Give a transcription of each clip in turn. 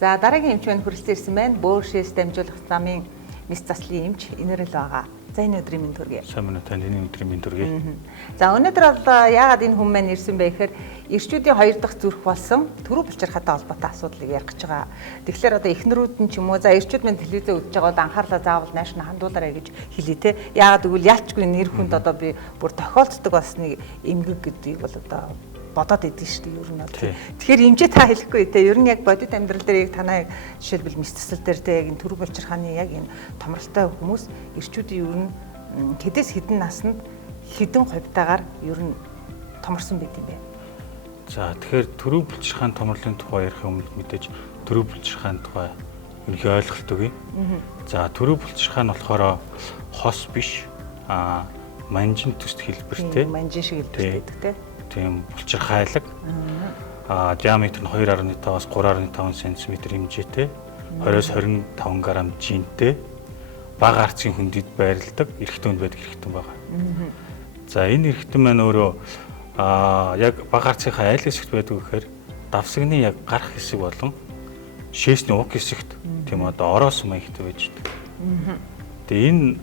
За дараагийн эмч маань хүрэлцэн ирсэн байна. Бөөршөөс дамжуулах замын нис заслын эмч инэрэл байгаа. За энэ өдрийн мэнд хүргэе. Сайн байна уу тань энэ өдрийн мэнд хүргэе. За өнөөдөр бол яагаад энэ хүн маань ирсэн бэ гэхээр эрчүүдийн 2 дахь зүрх болсон төрөв булчирхаатай холбоотой асуудлыг ярих гэж байгаа. Тэгэхээр одоо эхнэрүүд нь ч юм уу за эрчүүд маань телевизээ үзэж байгаа бол анхаарлаа заавал нааш нь хандуулаарай гэж хэлээ те. Яагаад гэвэл ялчгүй нэр хүнд одоо би бүр тохиолддог басны эмгэг гэдгийг бол одоо бодоод идэв шүү дээ ер нь. Тэгэхээр имжээ та хэлэхгүй те. Ер нь яг бодит амьдрал дээр яг танаа жишээлбэл мэс засал дээр те яг энэ төрөв булчирхааны яг энэ томролтой хүмүүс эрчүүдийн ер нь хэдээс хэдэн наснд хэдэн хувьтаагаар ер нь томорсон байт юм бэ? За тэгэхээр төрөв булчирхааны томрлын тухай ярих өмнө мэдээж төрөв булчирхааны тухай ерөнхий ойлголт өгье. За төрөв булчирхаа нь болохоор хос биш манжин төст хэлбэртэй. Манжин шиг хэлбэртэй гэдэг те. Тийм булчирхайлаг. Диаметр нь 2.5-аас 3.5 см хэмжээтэй. 20-25 г жинтэй. Бага арцын хүндэд байрладаг эрэгтэн байдаг эрэгтэн байгаа. За энэ эрэгтэн маань өөрөө яг бага арцынхаа айл хэсэгт байдаг гэхээр давсагны яг гарах хэсэг болон шээсний уг хэсэгт тийм одоо ороос маягтай байж байдаг. Тэгээ энэ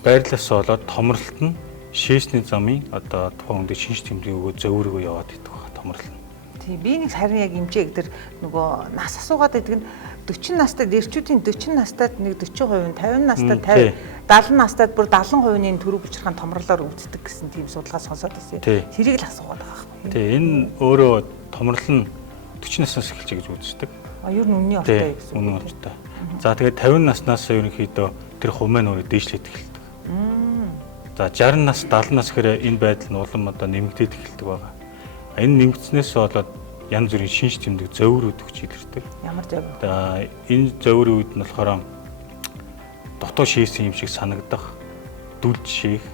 байрлалаас болоод томролт нь шээсний замын одоо тухайн хүндэд шинж тэмдэг өгөө зөөврөгөө яваад идэх байгаа томрол нь. Тийм би нэг харин яг эмчээ гэдэг нөгөө нас асуугаад байдаг нь 40 настай эрчүүдийн 40 настайд нэг 40%, 50 настайд 50, 70 настайд бүр 70%-ийн төрөв булчирхааны томрлоор өвддөг гэсэн тийм судалгаа сонсоод байсан. Тэрийг л асуугаад байгаа юм. Тийм энэ өөрөө томрол нь 40 наснаас эхэлж гэж үздэг. Ер нь үнний ортой гэсэн. Үнэн ортой. За тэгээд 50 наснаас ерөнхийдөө тэр хувь маань өөрөө дээшлээд эхэлдэг. За 60 нас 70 нас гэхээр энэ байдал нь улам одоо нэмэгдээд эхэлдэг байгаа. Энэ нэмэгдснээс болоод янз бүрийн шинж тэмдэг зөөврүүд өгч илэрдэг. Ямар зөөвөр? За энэ зөөврийн үед нь болохоор дутуу шээсийн юм шиг санагдах, дүлж шээх,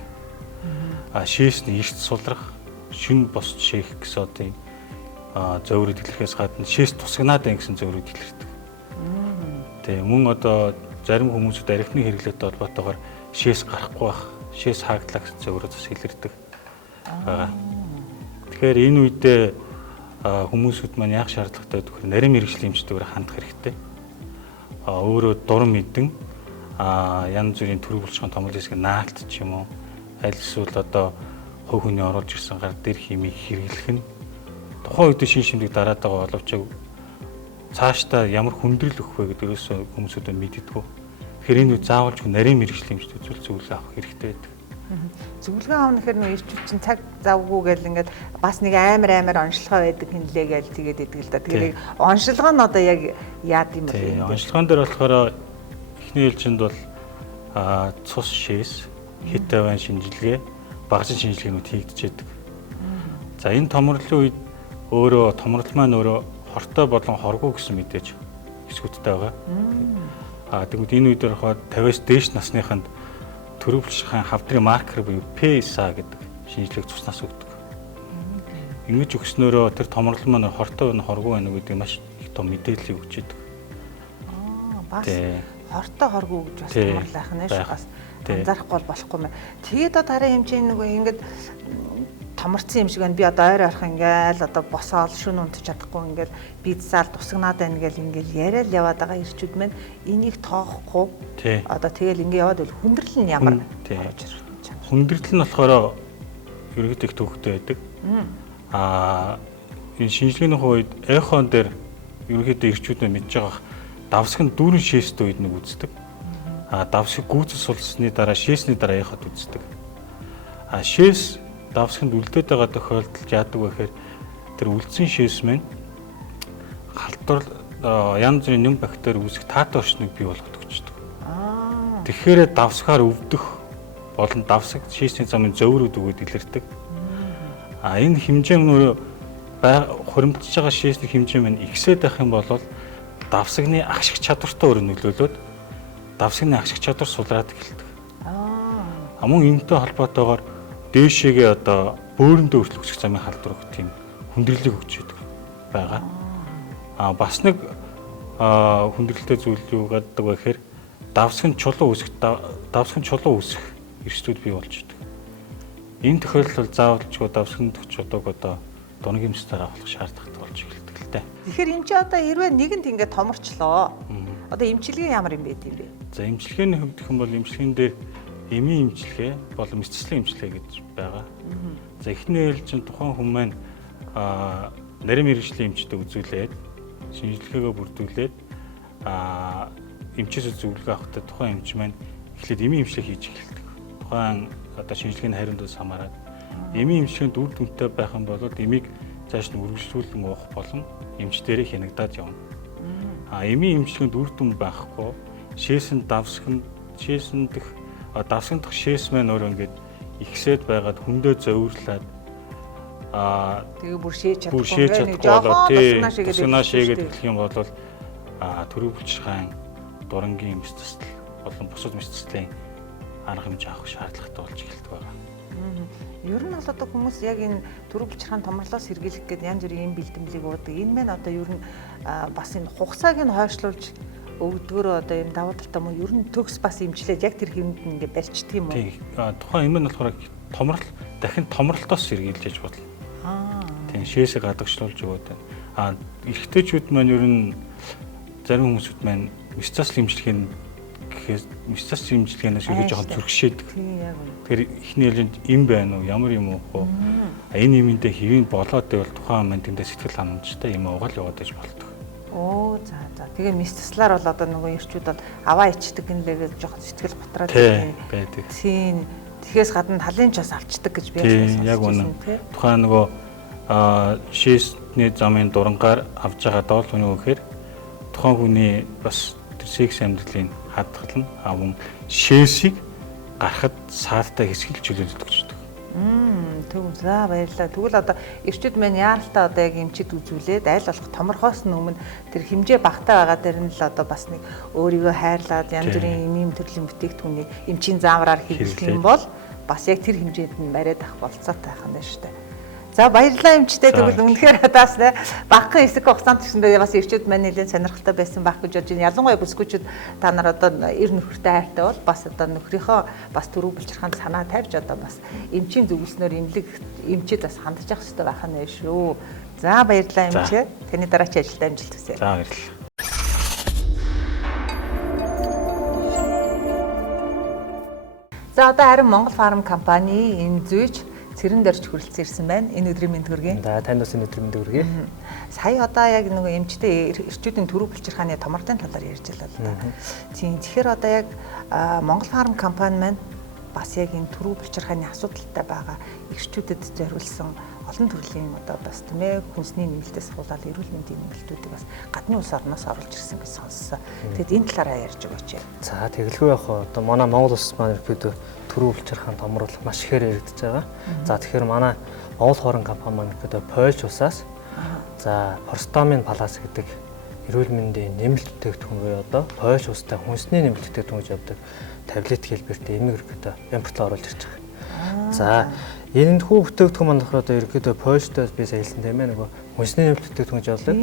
шээсний эрт сулрах, шүн босч шээх гэсэн тийм зөөврүүд илэрхээс гадна шээс тусагнаад байна гэсэн зөөврүүд илэрдэг. Тэгээ мөн одоо зарим хүмүүсүүд архины хэрэглээтэй холбоотойгоор шээс гарахгүй байх, шээс хаагдлаа гэсэн зөөврүүд бас илэрдэг байгаа. Тэгэхээр энэ үедээ хүмүүсүүд маань яг шаардлагатай байдаг нарийн мэрэгжлийн эмчтэйгээр хандах хэрэгтэй. Өөрөө дуран мэдэн янз бүрийн төрөв булчирхааны томрол хэсэг наалт ч юм уу аль эсвэл одоо хувь хүний оруулж ирсэн гар дээр химийг хэрэглэх нь тухайн үед шинж тэмдэг дараад байгаа боловч цаашдаа ямар хүндрэл өгөх вэ гэдэг ерөөсөө хүмүүсүүд мэддэггүй. Тэгэхээр энэ заавалж нарийн мэрэгжлийн эмчтэй зөвлөгөө авах хэрэгтэй байдаг. Зөвлөгөө аавна гэхээр нөө эрчүүд чинь цаг завгүй гэл ингээд бас нэг амар онцлогоо байдаг хинлээ гээл тэгээд идэг л да. Тэгээд онцлогоо нь одоо яг яад юм бэ? Онцлогоон дээр болохоор эхний ээлжинд бол цус шээс, хэд таван шинжилгээ, багажин шинжилгээнүүд хийгдчихэд. За энэ томрлын үед өөрөө томрол маань өөрөө хортой болон хоргүй гэсэн мэдээж хэсгүүдтэй байгаа. Тэгвэл энэ үед болохоор 50-аас дээш насныханд төрөв булчирхааны хавдрын маркер буюу PSA гэдэг шинжилгээг цуснаас өгдөг. Ингэж өгснөөрөө тэр томрол маань хортой байна, хоргүй байна гэдэг маш их том мэдээллийг өгч идэг. Бас хортой хоргүй гэж бас томрлах нь шүү бас анзаарахгүй болохгүй мэ. Тэгээд одоо дараа хэмжээ нөгөө ингэж томорцсон юм шиг байна. Би одоо ойр орох ингээл одоо босоол шүн унтж чадахгүй ингээл бидсаал тусагнаад байна ингээл яриад яваад байгаа ирчүүд маань энийг тоохгүй. Одоо тэгэл ингээ яваад бол хүндрэл нь ямар хүндрэл нь болохоор ерөөдөө их төвхтэй байдаг. Энэ шинжилгээний хувьд эхон дээр ерөөдөө ирчүүд нь мэдж байгаа давсаг нь дүүрэн шээстэй үед нэг үздэг. Давсаг гүйцэл сулсны дараа шээсний дараа яхад үздэг. Шээс давсагт үлдээд байгаа тохиолдолд яадаг вэ гэхээр тэр үлдсэн шээс маань халдвар янз бүрийн нэм бактери үүсэх таатай орчныг бий болгоод өгчдөг. Тэгэхээр давсгаар өвдөх болон давсаг шээсний замын зөөврүүд өгөөд илэрдэг. Энэ хэмжээ нь хуримтж байгаа шээсний хэмжээ маань ихсээд байх юм бол давсагны агших чадвартай өөр нөлөөлөд давсагны агших чадвар сулраад эхэлдэг. Мөн энэтэй холбоотойгоор дээшээгээ одоо бөөрөндөө хүртэл өсөх замын халдвар гэх тийм хүндрэлийг өгч байгаа. Бас нэг хүндрэлтэй зүйл юу гэдэг вэ гэхээр давсаг нь чулуу үсэх эрсдүүд бий болж идэг. Энэ тохиолдолд заавалжгүй давсагны чулууг одоо дунагийн мэс дараа авах шаардлагатай болж эхэлдэг л хэрэгтэй. Тэгэхээр энэ чи одоо хэрвээ нэгэнд ингээд томорчлоо. Одоо эмчилгээ ямар юм бэ юм бэ? За эмчилгээний хувьд гэх юм бол эмчилгээнд дээр эмийн эмчилгээ болон мэсцлийн эмчилгээ гэж байгаа. За эхний ээлж чинь тухайн хүн маань нарийн мэргэжлийн эмчтэй үзүүлээд шинжилгээгээ бүрдүүлээд эмчээс зөвлөгөө авахдаа тухайн эмч маань эхлээд эмийн эмчилгээ хийж эхэлдэг. Тухайн одоо шинжилгээний хариундаас хамаарат эмийн эмчилгээнд үр дүнтэй байх юм бол эмийг цааш нь үргэлжлүүлэн уух болон эмч дээрээ хянагдаад явна. Эмийн эмчилгээнд үр дүн байхгүй шээсэн давсгандах шээс маань өөр ингээд ихсээд байгаад хүндээ зовирлаад тэгээ бүр шээж чадахгүй болоо шээгээд эхлэх юм бол төрөв булчирхайн дурангийн мэс цэцэл болон бусад мэс цэцлийн арга хэмжээ авах шаардлагатай болж эхэлдэг байгаа. Ер нь бол одоо хүмүүс яг энэ төрөв булчирхайн томрлоос сэргийлэх гэдэг янз бүрийн бэлтгэлийг уудаг. Энэ маань одоо ер нь бас энэ хугацааг нь хойшлуулж өгдгөөрөө одоо юм давуу талтай мөн ер нь төгс бас имжлээд яг тэр хэмнэнд ингээ барьчдаг юм уу? Тийм. Тухайн юм нь болохоор дахин томролтоос сэргийлж яж бодлоо. Тийм шээсээ гадагшлуулж өгөөд байна. Эрэгтэйчүүд маань ер нь зарим хүмүүсүүд маань мэс цэцлийн имчилгээнээс ерөө жоохон зүрхшээдэг. Тэгэхээр эхний ээлжинд им байна уу, ямар юм уу? Энэ имэндээ хэвийн болоод байвал тухайн маань тэндээ сэтгэл ханамжтай юм уугаал яваад байж болдог. За. Тэгээ мэс цэцлэр бол одоо нөгөө эрчүүд бол аваа ичдэг гинлээ жоохон сэтгэл готраад байдаг. Тийм. Тэгэхээс гадна талын ч бас авчдаг гэж би ярьсан. Яг үнэн. Тухайн нөгөө шээсний замын дурангаар авж байгаа доол хүний өгөхөр тухайн хүний бас тэр секс амьдралын хадгална аван шээсийг гарахад саадтай хэсгэлж чөлөөлдөг ч гэдэг. Төв за баярлалаа. Тэгвэл одоо эрчүүд маань яаралтай одоо яг эмчид үзүүлээд аль болох томорхоос өмнө тэр хэмжээ багтаа байгаа дээр нь л одоо бас нэг өөрийгөө хайрлаад янз бүрийн ийм төрлийн бүтээгдэхүүнийг эмчийн заамраар хийх юм бол бас яг тэр хэмжээнд нь бариад авах болцоотой байх юм байна шүү дээ. За баярлалаа эмчтэй. Тэгвэл үнэхээр бас багахан хэсэг хугацаанд гэсэндээ бас эрчүүд маань нэлээд сонирхолтой байсан байх гэж бодож байна. Ялангуяа бүсгүүчүүд та нар одоо эр нөхөртэй хайртай бол бас одоо нөхрийнхөө бас төрөв булчирхаанд санаа тавьж одоо бас эмчийн зөвлөснөөр эмнэлэг эмчид бас хандж явах хэрэгтэй байх нь шүү. За баярлалаа эмчээ. Таны дараагийн ажилд амжилт хүсье. За баярлалаа. За одоо харин Монгол Фарм компани энэ зүйж цэрэн дэрж хүрэлцэн ирсэн байна. Энэ өдрийн мэнд хүргэе. За танд бас энэ өдрийн мэнд хүргэе. Сая одоо яг нөгөө эмчтэй эрчүүдийн төрөв булчирхааны томордын талаар ярьж байлаа л да. Тийм. Тэгэхээр одоо яг Монгол Фарм компани маань бас яг энэ төрөв булчирхааны асуудалтай байгаа эрчүүдэд зориулсан олон төрлийн одоо бас тийм ээ хүнсний нэмэлтээс хуулаад эрүүл мэндийн нэмэлтүүдийг бас гадны улс орноос оруулж ирсэн гэж сонссон. Тэгэд энэ талаараа ярьж өгөөч. За тэгэлгүй яг одоо манай Монгол улс маань ерөөдөө төрөв булчирхаан томрол маш ихээр яригдж байгаа. За тэгэхээр манай Монгол Фарм компани маань ерөөдөө Польш улсаас за Порстомын палас гэдэг эрүүл мэндийн нэмэлт бүтээгдэхүүн буюу одоо Польш улстай хүнсний нэмэлт бүтээгдэхүүн гэж явдаг таблет хэлбэртэй энийг ерөөдөө импортлоо оруулж ирж байгаа. За энэ хүү бүтээгдэхүүн маань болохоор одоо ерөөдөө Польштоос би сая хэлсэн тийм ээ нөгөө хүнсний нэмэлт бүтээгдэхүүн гэж явдаг.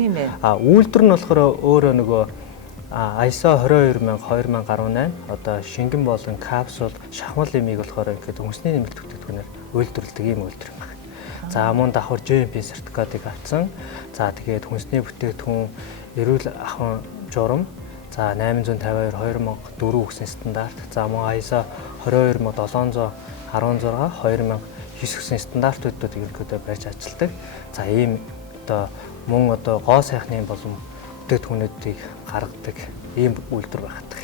Үйлдвэр нь болохоор өөрөө нөгөө ISO 22018 одоо шингэн болон капсул шахмал эмийг болохоор ингээд хүнсний нэмэлт бүтээгдэхүүнээр үйлдвэрлэдэг ийм үйлдвэр юм байна. За мөн давхар GMP сертификатыг авсан. За тэгээд хүнсний бүтээгдэхүүн эрүүл ахуйн журам за 852 2004 үгсэн стандарт. За мөн ISO 22716 2009 үгсэн стандартуудыг ерөнхийдөө барьж ажилладаг. За ийм одоо мөн одоо гоо сайхны болон бүтээгдэхүүнүүдийг гаргадаг ийм үйлдвэр багтдаг.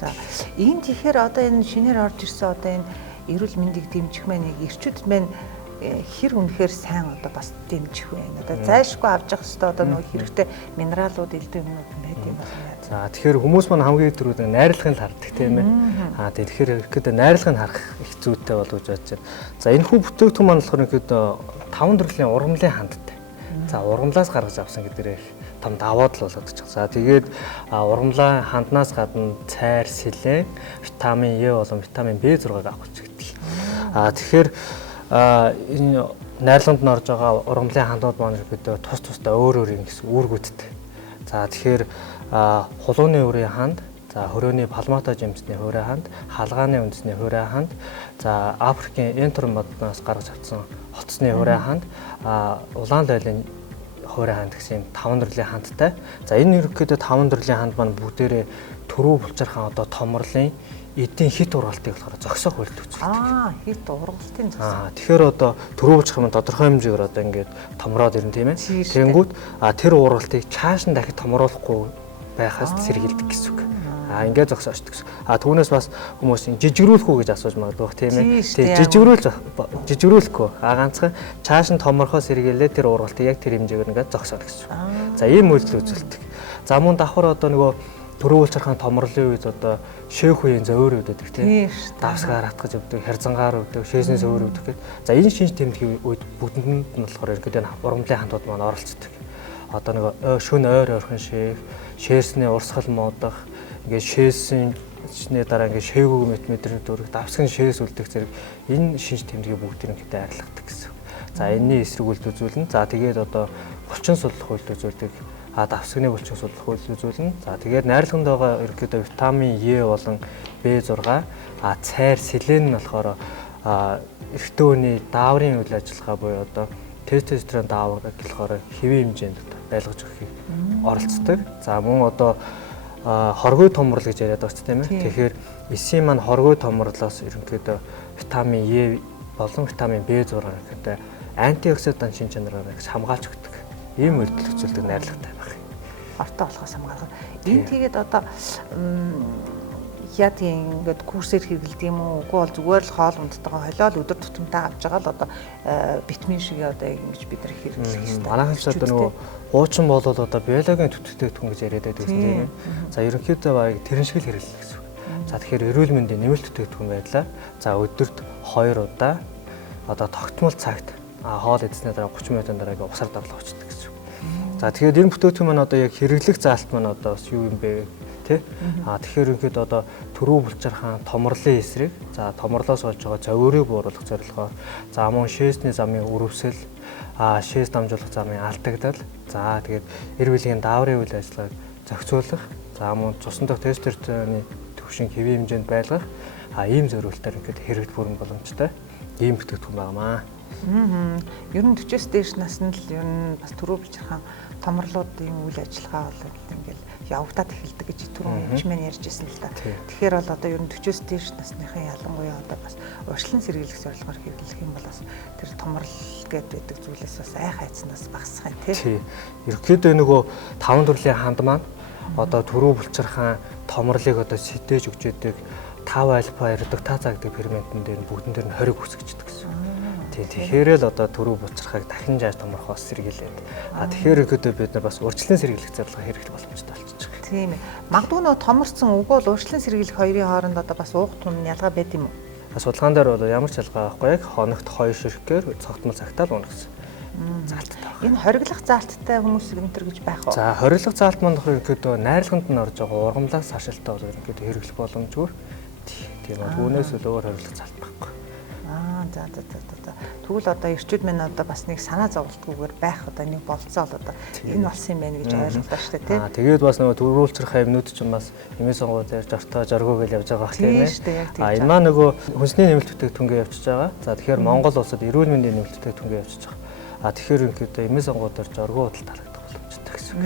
За ийм тэгэхээр одоо энэ шинээр орж ирсэн одоо энэ эрүүл мэндийг дэмжих маань эрчүүд маань хэр үнэхээр сайн одоо бас дэмжих байна. Одоо зайлшгүй авч явах хэрэгтэй одоо нөгөө хэрэгтэй минералууд элдв юмнууд байд юм байна. За тэгэхээр хүмүүс маань хамгийн түрүүд найрлагыг хардаг тийм ээ. Тэгэхээр ерөөдөө найрлагыг харах их зүйтэй болов гэж бодож байна. За энэ хүү бүтээгдэхүүн маань болохоор ерөөдөө 5 төрлийн ургамлын хандтай. За ургамлаас гаргаж авсан гэдгээр том даваа л болоод ч. За тэгээд ургамлын ханднаас гадна цайр, сэлэн, витамин Е болон витамин B6-г авах гэж гэдэг. Тэгэхээр энэ найрлаганд орж байгаа ургамлын хандууд маань ерөөдөө тус тусдаа өөр өөр юм гэсэн үүргүүдтэй. За тэгэхээр хулууны үрийн ханд, за хөрөөний палмата жимсний хөрөө ханд, халгааны үндэсний хөрөө ханд, за Африкийн энтермодноос гаргаж авсан хоцсны хөрөө ханд, улаан лайлын хоорой ханд гэсэн 5 төрлийн хандтай. За энэ ерөнхийдөө 5 төрлийн ханд маань бүгдээрээ төрөө булчирхаан одоо томрлын эдийн хит ургалтыг болохоор зогсоох үйлдэл үзүүлдэг. Хит ургалтын зогсоо. Тэгэхээр одоо төрөө булчирхаан маань тодорхой хэмжээгээр одоо ингээд томроод ирнэ тийм ээ. Тэгэнгүүт тэр ургалтыг цааш нь дахид томруулахгүй байхаас сэргийлдэг гэсэн үг. Ингээд зогсоочдөг гэсэн. Түүнээс бас хүмүүс жижигрүүлэх үү гэж асууж магадгүй тийм ээ. Жижигрүүлэхгүй. Ганцхан цааш нь томорхоо сэргийлээ тэр ургалтыг яг тэр хэмжээгээр ингээд зогсоно гэсэн. За ийм үйлдэл үзүүлдэг. За мөн давхар одоо нөгөө төрөө булчирхаан томрлын үед одоо шээх үеийн зөөр өгдөг тийм. Давсгаар атгаж өгдөг, хэрзангаар өгдөг, шээсний зөөр өгдөг гэдэг. За энэ шинж тэмдгийн үед бүгдэнд нь болохоор ерөнхийдөө ургамлын хандууд маань оролцдог. Одоо нөгөө шөнө ойр ойрхон шээх, шээсний урсгал муудах, ингээд шээсний дараа ингээд шээгүү метрийн дөрөв давсгын шээс үлдэх зэрэг энэ шинж тэмдгийн бүгдийг ингээд арилгадаг гэсэн. За энэний эсрэг үйлдэл үзүүлнэ. За тэгээд одоо булчин судлах үйлдэл үзүүлдэг. Давсганы булчин судлах үйлдэл үзүүлнэ. За тэгээд найрлаганд байгаа ерөнхийдөө витамин Е болон B6, цайр, селен нь болохоор эрэгтэй хүний дааврын үйл ажиллагаа буюу одоо тестостерон даавар болохоор хэвийн хэмжээнд байлгаж өгөхийг оролцдог. За мөн одоо хоргой томрол гэж яриад байгаа ч тийм ээ. Тэгэхээр эсийн маань хоргой томрлоос ерөнхийдөө витамин Е болон витамин B6 гэдэг антиоксидант шин чанараар хамгаалж өгдөг. Ийм үйлдэл үзүүлдэг найрлагатай байх. Ортой болохоос хамгаалах. Энэ тэгээд одоо яа тийм ингээд курсээр хэрэглэдэг юм уу? Үгүй бол зүгээр л хоол ундтайгаа холиол өдөр тутамдаа авч байгаа л одоо витамин шиг одоо ингэж бид нар хэрэглэх хэрэгтэй. Манайхаас одоо нөгөө хуучин болол одоо биологийн төтөлтөйгөн гэж яриад байдаг тийм ээ. За ерөнхийдөө баг тэрэн шиг л хэрэглэх гэсэн үг. За тэгэхээр эрүүл мэндийн нэмэлт төтөлтөйгөн байдлаар за өдөрт 2 удаа одоо тогтмол цагт хоол идсний дараа 30 минутын дараа усаар давлах очдог гэсэн үг. За тэгэхээр энэ бүтээгдэхүүн маань одоо яг хэрэглэх заалт маань одоо юу юм бэ тий? Тэгэхээр ерөнхийдөө одоо төрөө булчирхаан томрлын эсрэг за томрлоос болж байгаа зовёрыг бууруулах зорилгоор за мөн шээсний замын өрөвсөл шээс дамжуулах замын алдагдал за тэгээд эр бүлийн дааврын үйл ажиллагааг зохицуулах за мөн цусан дахь тестостероны төвшин хэвийн хэмжээнд байлгах ийм зорилтоор ингээд хэрэгт бүрэн боломжтой ийм бүтээгдэхүүн байнамаа. Ер нь 40-с дээш наснд л ер нь бас төрөө булчирхаан томрлуудын үйл ажиллагаа бол ингээл явагдаад эхэлдэг гэж түрүүн хэмжмэн ярьж ирсэн л да. Тэгэхээр бол одоо ер нь 40-с дээш насныхан ялангуяа одоо бас урьдчилан сэргийлэх зорилгоор хэрэглэх юм бол бас тэр томрол гэдэг зүйлээс бас айх айцнаас багасах юм тий. Ерөнхийдөө нөгөө 5 төрлийн ханд маань одоо төрөө булчирхаан томрлыг одоо сэтэж өгч яадаг 5 альфа редуктаза гэдэг ферментэн дээр бүгдэн дээр нь 20 үсгэждэг гэсэн. Тэгэхээр л одоо төрөө булчирхааг дахин жааж томорхоос сэргийлээд. Тэгэхээр ихэд бид нар бас урьдчилан сэргийлэх зорилго хэрэгтэй боломжтой болчихж байгаа. Тийм ээ. Магадгүй нөө томорсон үгүй бол урьдчилан сэргийлэх хоёрын хооронд одоо бас уух тун ялгаа байд юм уу? Судалгаан дээр бол ямар ч ялгаа байхгүй яг хоногт 2 ширхгээр цогтмол цагтаа л унах гэсэн. Заалттай байна. Энэ хориглох заалттай хүмүүс өнтер гэж байх уу? За хориглох заалт маань ихэд найрлаганд нь орж байгаа ургамлаас ашиглалтаа бол ихэд хэрэглэх боломжгүй. Тийм ба түүнээс л өөр хориглох заалт байхгүй. За. Тэгвэл одоо эрчүүд минь одоо бас нэг санаа зовлтгүйгээр байх одоо нэг болцоо л одоо энэ болсон юм байна гэж ойлголоо шүү дээ тий. Тэгээд бас нөгөө төрүүлчрэх юмнууд ч бас эмээ сонгууд дээр жортоо жоргоо гэж явж байгаа хэрэг нэ. Энэ маа нөгөө хүнсний нэмэлт бүтээгдэхүүнгээ явчихж байгаа. За тэгэхээр Монгол улсад эрүүл мэндийн нэмэлт бүтээгдэхүүнгээ явчихж байгаа. Тэгэхээр ерөнхийдөө эмээ сонгууд дээр жоргоо худал таалагдах боломжтой гэсэн үг.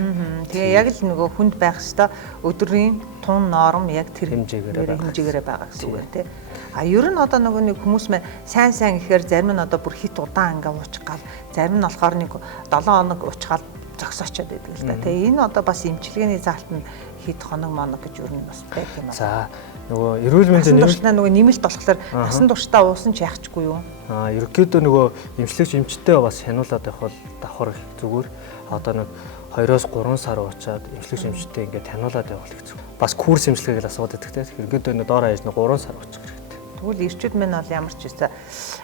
Тэгээ яг л нөгөө хүнд байх хэвээр өдрийн тун норм яг тэр хэмжээгээрээ байгаа гэсэн үг тий. Ер нь одоо нөгөө нэг хүмүүс маань сайн гэхээр зарим нь одоо бүр хит удаан ингээ уучих гал зарим нь болохоор нэг 7 хоног уучгаал зогсоочод байдаг л да. Тэгээ энэ одоо бас эмчилгээний заалт нь хит хоног моног гэж ер нь бас байдаг юм байна. За нөгөө эрүүл мэндийн нэмэлт болохоор насан туршдаа уусан ч яахчгүй юу? Ерөнхийдөө нөгөө эмчлэгч эмчтэй бас хянуулаад явах бол давхар зүгээр одоо нэг 2-оос 3 сар уучаад эмчлэгч эмчтэй ингээ хянуулаад явах гэсэн. Бас курс эмчилгээг л асуудаг те. Ерөнхийдөө нэг доор хаяж 3 сар уучих хэрэгтэй. Тэгвэл эрчүүд минь бол ямар ч байсан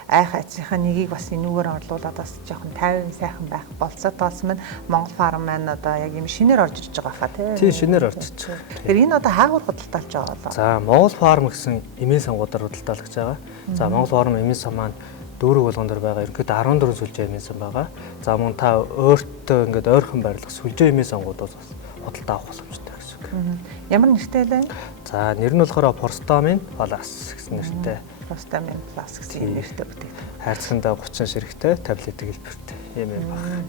айх айцынхаа нэгийг бас энүүгээр орлуулад бас жоохон 50 сайхан байх болцоо тоолсон маань Монгол фарм маань одоо яг юм шинээр орж ирж байгаа хаа тий. Тийм шинээр орж ирж байгаа. Тэгэхээр энэ одоо хаагур худалдаалж байгаа болоо. За Монгол фарм гэсэн эмийн сонгуудаар худалдаалж байгаа. За Монгол фарм эмийн сан маань дүүрэг болгон дээр байгаа ерөнхийдөө 14 сүлжээ эмийн сан байгаа. За мөн та өөртөө ингээд ойрхон байрлах сүлжээ эмийн сангуудаас бас худалдаа авах боломжтой гэсэн үг. Ямар нэртэй вэ? За нэр нь болохоор Простамин Plus гэсэн нэртэй. Простамин Plus гэсэн нэртэй бүтээгдэхүүн. Хайрцагтаа 30 ширхтэй таблетик хэлбэртэй юм байна.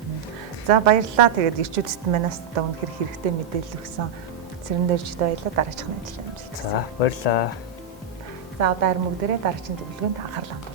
За баярлалаа. Тэгээд ирчүүдэд манаас та үнэхээр хэрэгтэй мэдээлэл өгсөн. Сэрэндэрчд баярлалаа. Дараачих нь ажил амжилт. За баярлалаа. За одоо харин бүгдээрээ дараагийн зөвлөгөөнд анхаарлаа.